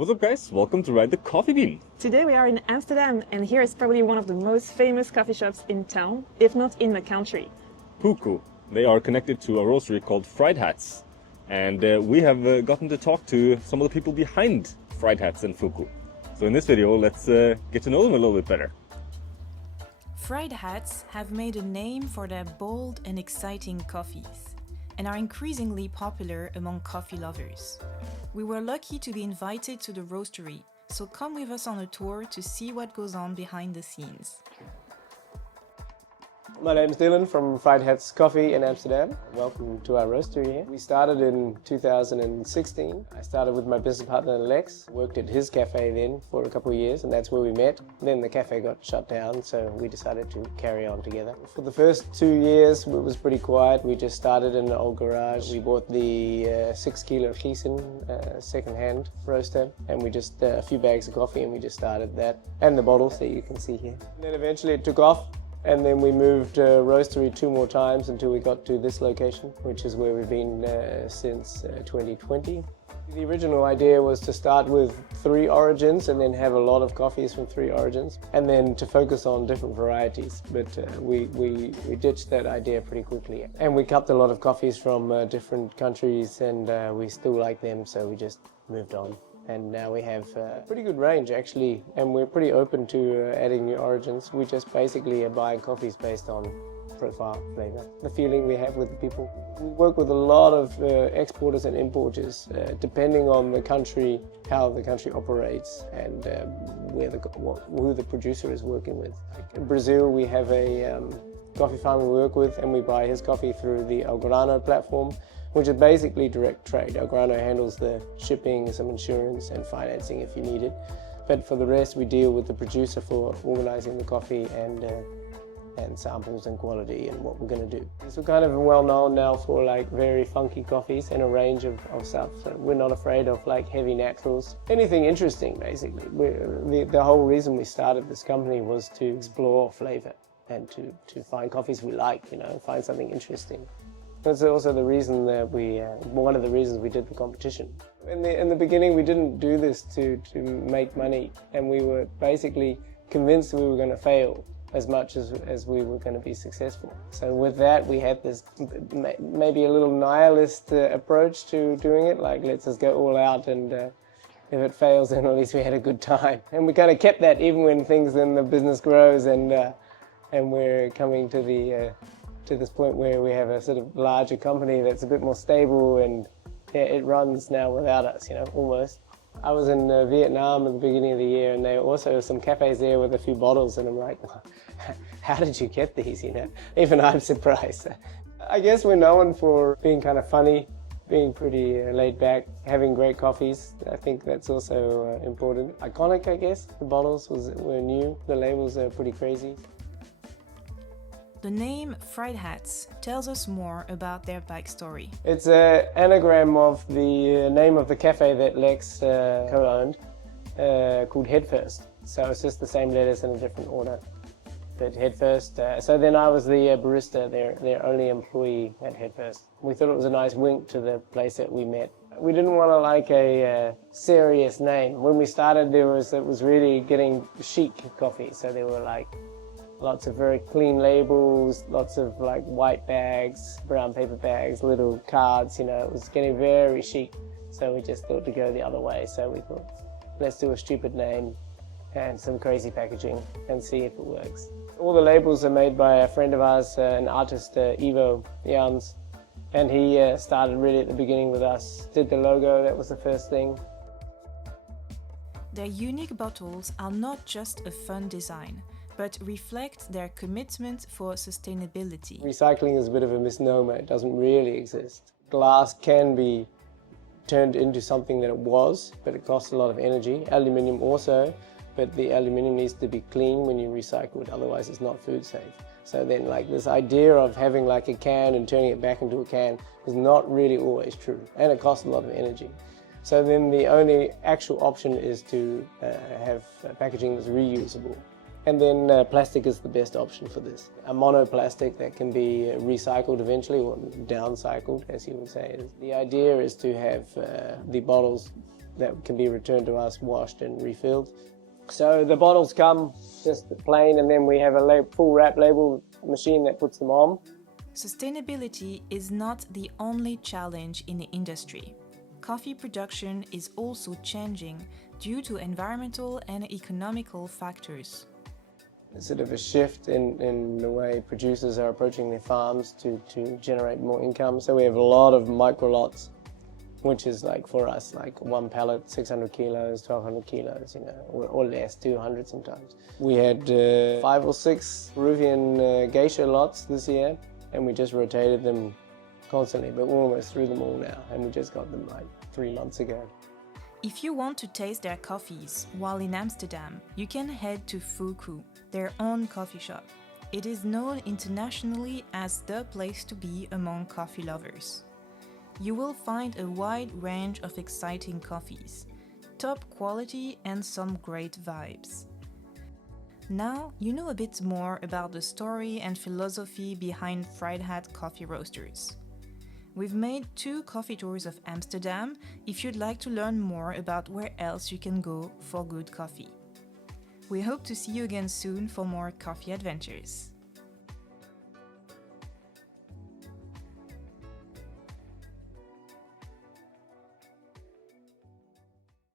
What's up guys, welcome to Ride the Coffee Bean. Today we are in Amsterdam and here is probably one of the most famous coffee shops in town, if not in the country. Fuku. They are connected to a roastery called Friedhats. And we have gotten to talk to some of the people behind Friedhats and Fuku. So in this video, let's get to know them a little bit better. Friedhats have made a name for their bold and exciting coffees and are increasingly popular among coffee lovers. We were lucky to be invited to the roastery, so come with us on a tour to see what goes on behind the scenes. My name is Dylan from Friedhats Coffee in Amsterdam. Welcome to our roastery here. We started in 2016. I started with my business partner Lex, worked at his cafe then for a couple of years, and that's where we met. Then the cafe got shut down, so we decided to carry on together. For the first 2 years it was pretty quiet. We just started in an old garage. We bought the 6 kilo Gießen second-hand roaster, and we just a few bags of coffee, and we just started that, and the bottles that you can see here. And then eventually it took off. And then we moved roastery 2 more times until we got to this location, which is where we've been since 2020. The original idea was to start with 3 origins and then have a lot of coffees from 3 origins, and then to focus on different varieties. But we ditched that idea pretty quickly. And we cupped a lot of coffees from different countries, and we still like them, so we just moved on. And now we have a pretty good range actually, and we're pretty open to adding new origins. We just basically are buying coffees based on profile, flavor, the feeling we have with the people. We work with a lot of exporters and importers, depending on the country, how the country operates, and who the producer is working with. In Brazil, we have a coffee farm we work with, and we buy his coffee through the El Grano platform, which is basically direct trade. El Grano handles the shipping, some insurance and financing if you need it. But for the rest, we deal with the producer for organizing the coffee and samples and quality and what we're going to do. So we're kind of well known now for like very funky coffees and a range of stuff. So we're not afraid of like heavy naturals. Anything interesting basically. The whole reason we started this company was to explore flavor and to find coffees we like, you know, find something interesting. That's also the reason that one of the reasons we did the competition. In the beginning, we didn't do this to make money, and we were basically convinced we were going to fail as much as we were going to be successful. So with that, we had this maybe a little nihilist approach to doing it, like let's just go all out, and if it fails, then at least we had a good time. And we kind of kept that even when things in the business grows, and we're coming to this point where we have a sort of larger company that's a bit more stable, and it runs now without us, you know, almost. I was in Vietnam at the beginning of the year, and there were also some cafes there with a few bottles, and I'm like, how did you get these, you know? Even I'm surprised. I guess we're known for being kind of funny, being pretty laid back, having great coffees. I think that's also important. Iconic, I guess. The bottles were new, the labels are pretty crazy. The name Friedhats tells us more about their backstory. It's an anagram of the name of the cafe that Lex co-owned, called Head First. So it's just the same letters in a different order, but Head First. So then I was the barista, their only employee at Head First. We thought it was a nice wink to the place that we met. We didn't want to like a serious name. When we started, it was really getting chic coffee. So there were like lots of very clean labels, lots of like white bags, brown paper bags, little cards, you know, it was getting very chic. So we just thought to go the other way. So we thought, let's do a stupid name and some crazy packaging and see if it works. All the labels are made by a friend of ours, an artist, Ivo Jans, and he started really at the beginning with us, did the logo, that was the first thing. Their unique bottles are not just a fun design, but reflect their commitment for sustainability. Recycling is a bit of a misnomer. It doesn't really exist. Glass can be turned into something that it was, but it costs a lot of energy. Aluminium also, but the aluminium needs to be clean when you recycle it, otherwise it's not food safe. So then like this idea of having like a can and turning it back into a can is not really always true, and it costs a lot of energy. So then the only actual option is to have packaging that's reusable. And then plastic is the best option for this. A monoplastic that can be recycled eventually, or downcycled, as you would say. The idea is to have the bottles that can be returned to us, washed and refilled. So the bottles come just plain, and then we have a full wrap label machine that puts them on. Sustainability is not the only challenge in the industry. Coffee production is also changing due to environmental and economical factors. It's sort of a shift in the way producers are approaching their farms to generate more income. So we have a lot of micro lots, which is like for us, like one pallet, 600 kilos, 1200 kilos, you know, or less, 200 sometimes. We had 5 or 6 Peruvian geisha lots this year, and we just rotated them constantly, but we're almost through them all now, and we just got them like 3 months ago. If you want to taste their coffees while in Amsterdam, you can head to Fuku, their own coffee shop. It is known internationally as the place to be among coffee lovers. You will find a wide range of exciting coffees, top quality and some great vibes. Now you know a bit more about the story and philosophy behind Friedhats Coffee Roasters. We've made 2 coffee tours of Amsterdam if you'd like to learn more about where else you can go for good coffee. We hope to see you again soon for more coffee adventures.